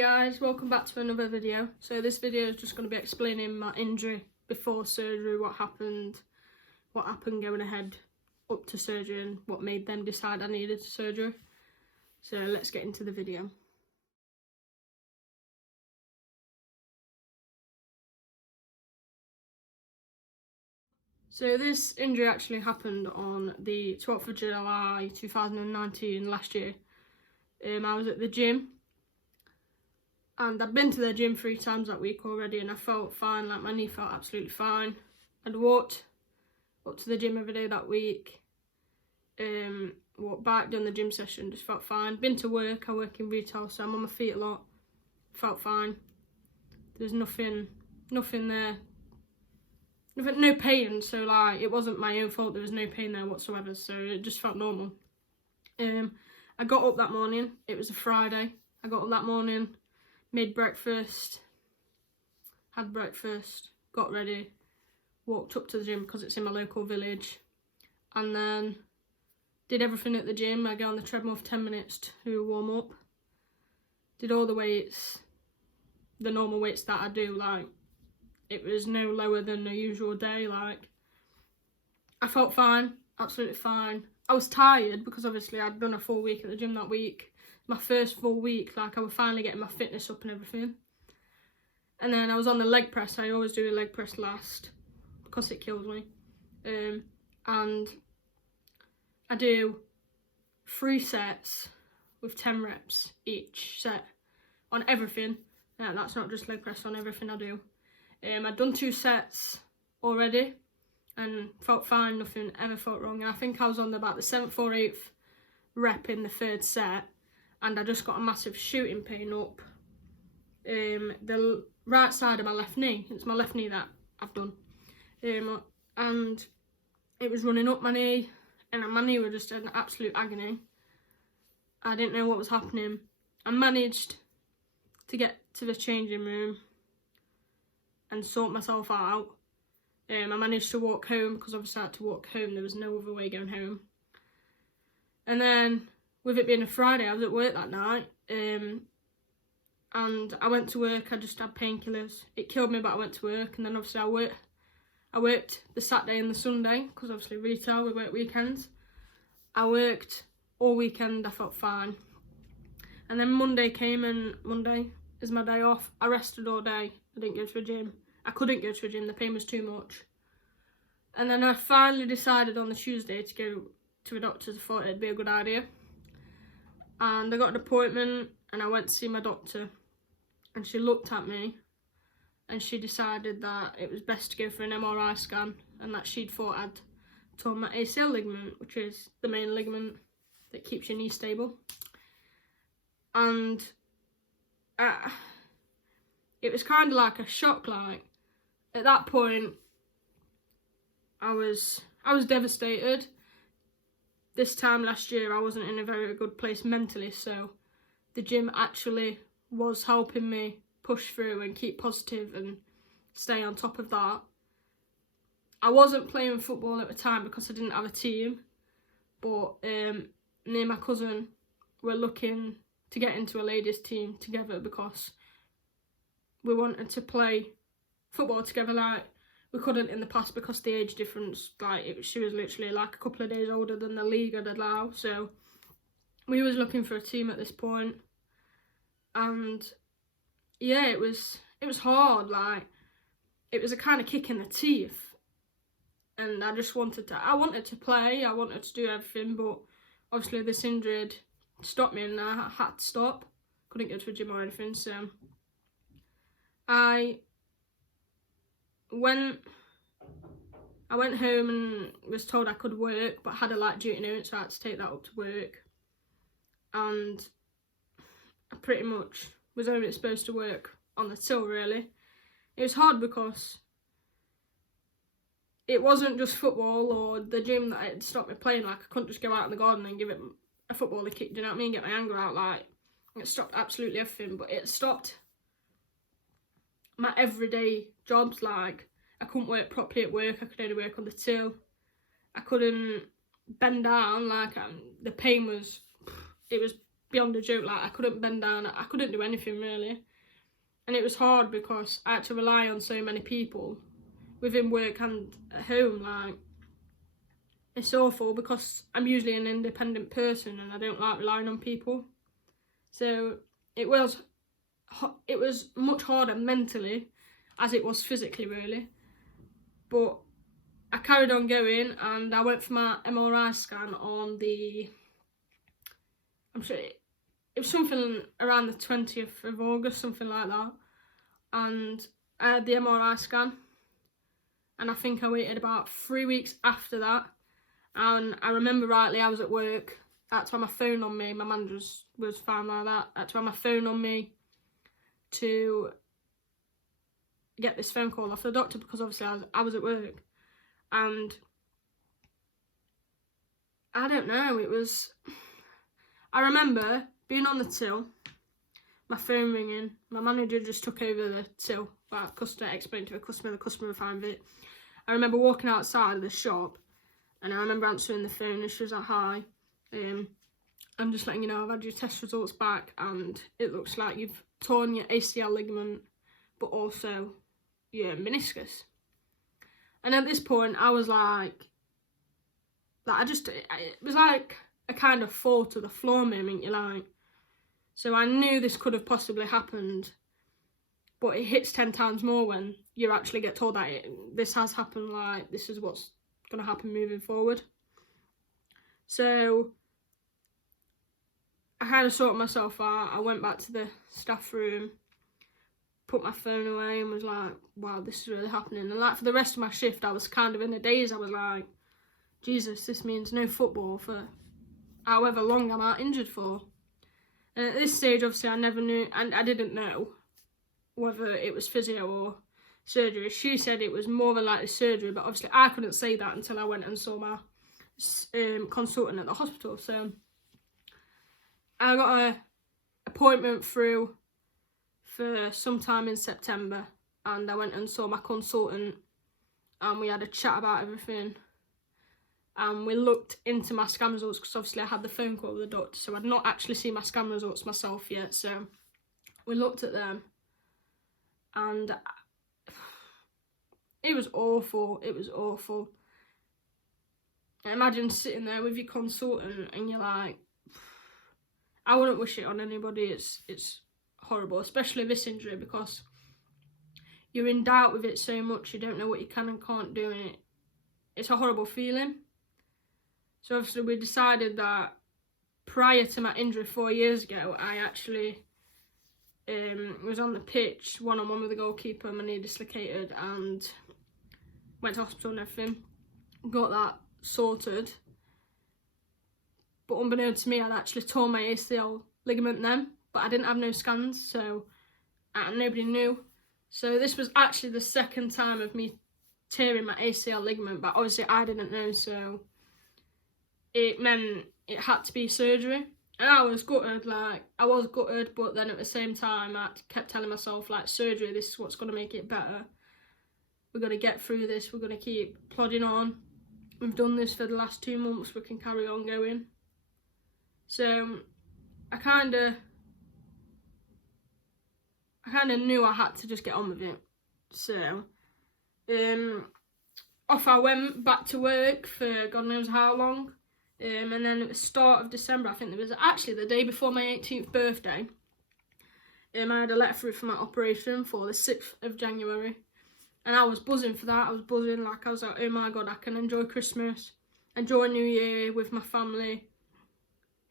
guys, welcome back to another video. So this video is just going to be explaining my injury before surgery, what happened going ahead up to surgery and what made them decide I needed surgery. So let's get into the video. So this injury actually happened on the 12th of July 2019 last year. I was at the gym. And I'd been to the gym 3 times that week already and I felt fine, like my knee felt absolutely fine. I'd walked up to the gym every day that week, walked back, done the gym session, just felt fine. Been to work, I work in retail so I'm on my feet a lot, felt fine. There's nothing there, no pain, so like it wasn't my own fault, there was no pain there whatsoever, so it just felt normal. I got up that morning, it was a Friday, I got up that morning, made breakfast, had breakfast, got ready, walked up to the gym because it's in my local village, and then did everything at the gym. I get on the treadmill for 10 minutes to warm up, did all the weights, the normal weights that I do, like it was no lower than a usual day. Like I felt fine, absolutely fine. I was tired because obviously I'd done a full week at the gym that week. My first full week, like I was finally getting my fitness up and everything. And then I was on the leg press. I always do a leg press last because it kills me. And I do 3 sets with 10 reps each set on everything. That's not just leg press, on everything I do. I'd done 2 sets already and felt fine, nothing ever felt wrong. And I think I was on about the 7th or 8th rep in the 3rd set. And I just got a massive shooting pain up the right side of my left knee. It's my left knee that I've done. And it was running up my knee, and my knee was just in absolute agony. I didn't know what was happening. I managed to get to the changing room and sort myself out. I managed to walk home because obviously I had to walk home. There was no other way going home. And then, with it being a Friday, I was at work that night, and I went to work. I just had painkillers. It killed me, but I went to work, and then obviously I worked the Saturday and the Sunday, because obviously retail, we work weekends. I worked all weekend, I felt fine. And then Monday came, and Monday is my day off. I rested all day, I didn't go to a gym. I couldn't go to a gym, the pain was too much. And then I finally decided on the Tuesday to go to a doctor's. I thought it'd be a good idea. And I got an appointment and I went to see my doctor, and she looked at me and she decided that it was best to go for an MRI scan, and that she'd thought I'd torn my ACL ligament, which is the main ligament that keeps your knee stable. And it was kind of like a shock. Like at that point I was devastated. This time last year I wasn't in a very good place mentally, so the gym actually was helping me push through and keep positive and stay on top of that. I wasn't playing football at the time because I didn't have a team, but me and my cousin were looking to get into a ladies team together because we wanted to play football together. Like we couldn't in the past because of the age difference. Like she was literally like a couple of days older than the league I'd allow. So we was looking for a team at this point. And yeah, it was hard. Like it was a kind of kick in the teeth. And I just wanted to play, I wanted to do everything, but obviously this injury had stopped me and I had to stop. Couldn't go to a gym or anything, so I went home and was told I could work, but had a light duty note, so I had to take that up to work. And I pretty much was only supposed to work on the till, really. It was hard because it wasn't just football or the gym that had stopped me playing. Like I couldn't just go out in the garden and give it a football kick, do you know what I mean? Get my anger out. Like it stopped absolutely everything, but it stopped my everyday jobs. Like I couldn't work properly at work. I could only work on the till. I couldn't bend down. Like the pain was beyond a joke. Like, I couldn't bend down, I couldn't do anything really. And it was hard because I had to rely on so many people within work and at home. Like, it's awful because I'm usually an independent person and I don't like relying on people. So it was much harder mentally as it was physically, really. But I carried on going, and I went for my MRI scan on I'm sure it was something around the 20th of August, something like that. And I had the MRI scan, and I think I waited about 3 weeks after that. And I remember rightly, I was at work. I had to have my phone on me. My manager was fine like that. I had to have my phone on me to get this phone call off the doctor because obviously I was at work. And I don't know, I remember being on the till, my phone ringing, my manager just took over the till, but customer explained to the customer was fine with it. I remember walking outside of the shop, and I remember answering the phone, and she was like, "Hi, I'm just letting you know I've had your test results back, and it looks like you've torn your ACL ligament, but also your meniscus." And at this point, I was like it was like a kind of fall to the floor moment, you like. So I knew this could have possibly happened, but it hits 10 times more when you actually get told that this has happened, like, this is what's going to happen moving forward. So I kind of sorted myself out. I went back to the staff room, put my phone away, and was like, wow, this is really happening. And like, for the rest of my shift, I was kind of in a daze. I was like, Jesus, this means no football for however long I'm out injured for. And at this stage, obviously, I never knew, and I didn't know whether it was physio or surgery. She said it was more than likely surgery, but obviously I couldn't say that until I went and saw my consultant at the hospital. So I got an appointment through for sometime in September, and I went and saw my consultant, and we had a chat about everything. And we looked into my scan results because obviously I had the phone call with the doctor, so I'd not actually seen my scan results myself yet. So we looked at them, and it was awful. It was awful. Imagine sitting there with your consultant and you're like, I wouldn't wish it on anybody. It's horrible, especially this injury, because you're in doubt with it so much. You don't know what you can and can't do, and it's a horrible feeling. So obviously we decided that prior to my injury 4 years ago, I actually was on the pitch one-on-one with the goalkeeper, my knee dislocated, and went to hospital and everything. Got that sorted. But unbeknownst to me, I'd actually torn my ACL ligament then, but I didn't have no scans, so nobody knew. So this was actually the second time of me tearing my ACL ligament, but obviously I didn't know, so it meant it had to be surgery. And I was gutted, but then at the same time I kept telling myself, like, surgery, this is what's going to make it better. We're going to get through this, we're going to keep plodding on. We've done this for the last 2 months, we can carry on going. So I kind of knew I had to just get on with it. So off I went back to work for God knows how long. And then at the start of December, I think it was actually the day before my 18th birthday, I had a letter through for my operation for the 6th of January. And I was buzzing for that. I was buzzing, like, I was like, oh my God, I can enjoy Christmas, enjoy New Year with my family,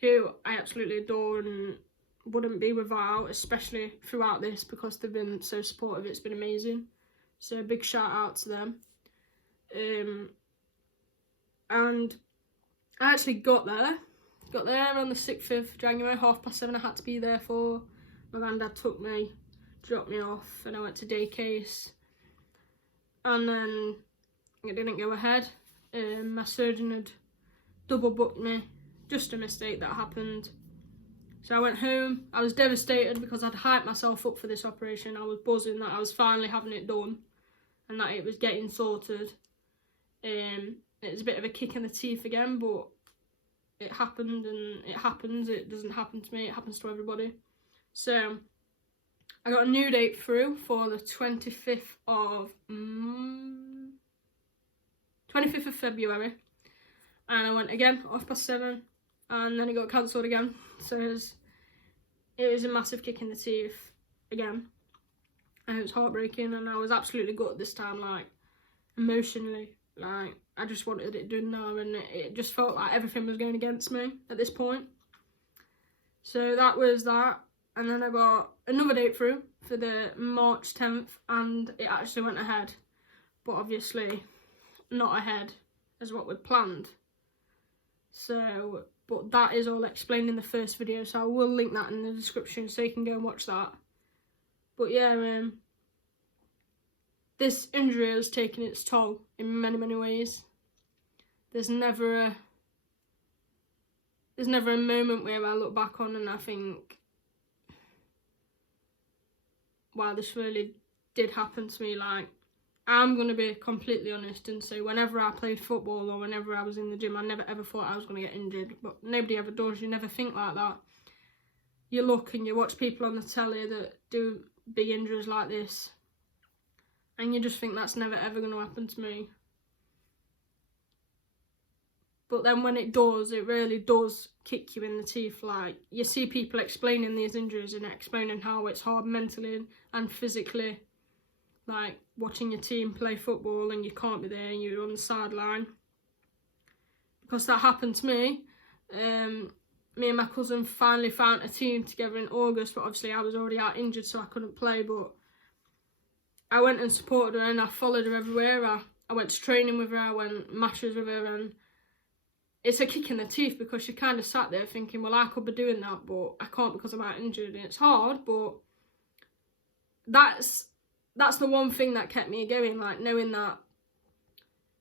who I absolutely adore and wouldn't be without, especially throughout this, because they've been so supportive. It's been amazing. So big shout out to them. And I actually got there on the 6th of January, 7:30. I had to be there for my granddad took me, dropped me off, and I went to day case. And then it didn't go ahead. My surgeon had double booked me, just a mistake that happened. So I went home. I was devastated because I'd hyped myself up for this operation. I was buzzing that I was finally having it done and that it was getting sorted. It was a bit of a kick in the teeth again, but it happened, and it happens. It doesn't happen to me, it happens to everybody. So I got a new date through for the 25th of February, and I went again, 7:30, and then it got cancelled again. So it was a massive kick in the teeth again, and it was heartbreaking, and I was absolutely gutted this time, like emotionally. Like, I just wanted it done now, and it just felt like everything was going against me at this point. So that was that, and then I got another date through for the March 10th, and it actually went ahead, but obviously not ahead as what we'd planned. So, but that is all explained in the first video, so I will link that in the description so you can go and watch that. But yeah, this injury has taken its toll in many, many ways. There's never a moment where I look back on and I think, wow, this really did happen to me. Like, I'm going to be completely honest and say whenever I played football or whenever I was in the gym, I never ever thought I was going to get injured. But nobody ever does. You never think like that. You look and you watch people on the telly that do big injuries like this, and you just think that's never ever going to happen to me. But then when it does, it really does kick you in the teeth. Like, you see people explaining these injuries and explaining how it's hard mentally and physically. Like, watching your team play football and you can't be there and you're on the sideline. Because that happened to me. Me and my cousin finally found a team together in August, but obviously I was already out injured, so I couldn't play. But I went and supported her, and I followed her everywhere. I went to training with her, I went matches with her, and it's a kick in the teeth because she kind of sat there thinking, well, I could be doing that, but I can't because I'm out injured. And it's hard, but that's the one thing that kept me going, like knowing that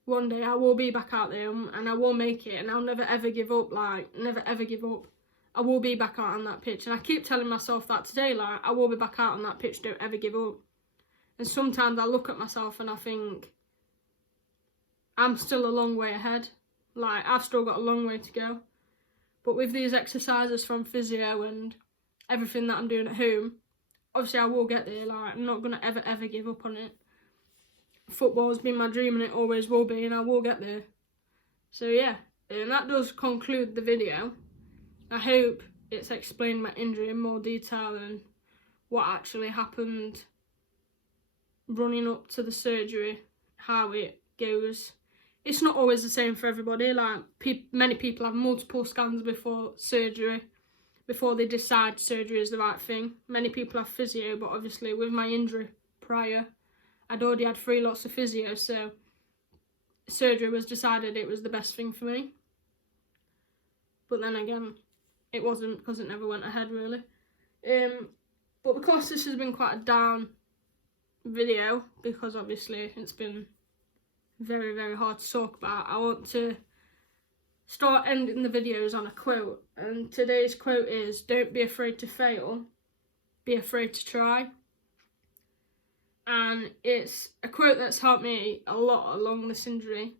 one day I will be back out there and I will make it, and I'll never ever give up, like never ever give up. I will be back out on that pitch, and I keep telling myself that today, like I will be back out on that pitch, don't ever give up. And sometimes I look at myself and I think I'm still a long way ahead, like I've still got a long way to go. But with these exercises from physio and everything that I'm doing at home, obviously I will get there. Like, I'm not going to ever give up on it. Football has been my dream and it always will be, and I will get there. So yeah, and that does conclude the video. I hope it's explained my injury in more detail and what actually happened running up to the surgery, how it goes. It's not always the same for everybody. Like, many people have multiple scans before surgery, before they decide surgery is the right thing. Many people have physio, but obviously with my injury prior, I'd already had 3 lots of physio, so surgery was decided it was the best thing for me. But then again, it wasn't, because it never went ahead really. But because this has been quite a down video, because obviously it's been very, very hard to talk about, I want to start ending the videos on a quote, and today's quote is, don't be afraid to fail, be afraid to try. And it's a quote that's helped me a lot along this injury.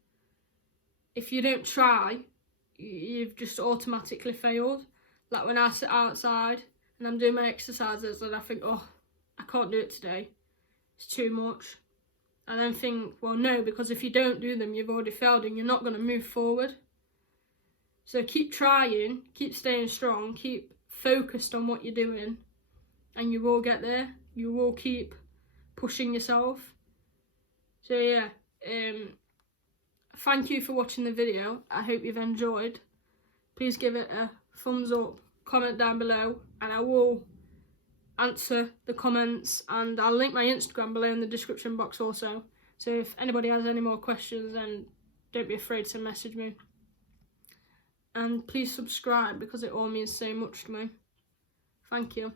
If you don't try, you've just automatically failed. Like when I sit outside and I'm doing my exercises and I think, oh, I can't do it today, it's too much. I then think, well, no, because if you don't do them, you've already failed and you're not going to move forward. So keep trying, keep staying strong, keep focused on what you're doing, and you will get there. You will keep pushing yourself. So yeah, thank you for watching the video. I hope you've enjoyed. Please give it a thumbs up, comment down below, and I will answer the comments, and I'll link my Instagram below in the description box also. So if anybody has any more questions, then don't be afraid to message me. And please subscribe because it all means so much to me. Thank you.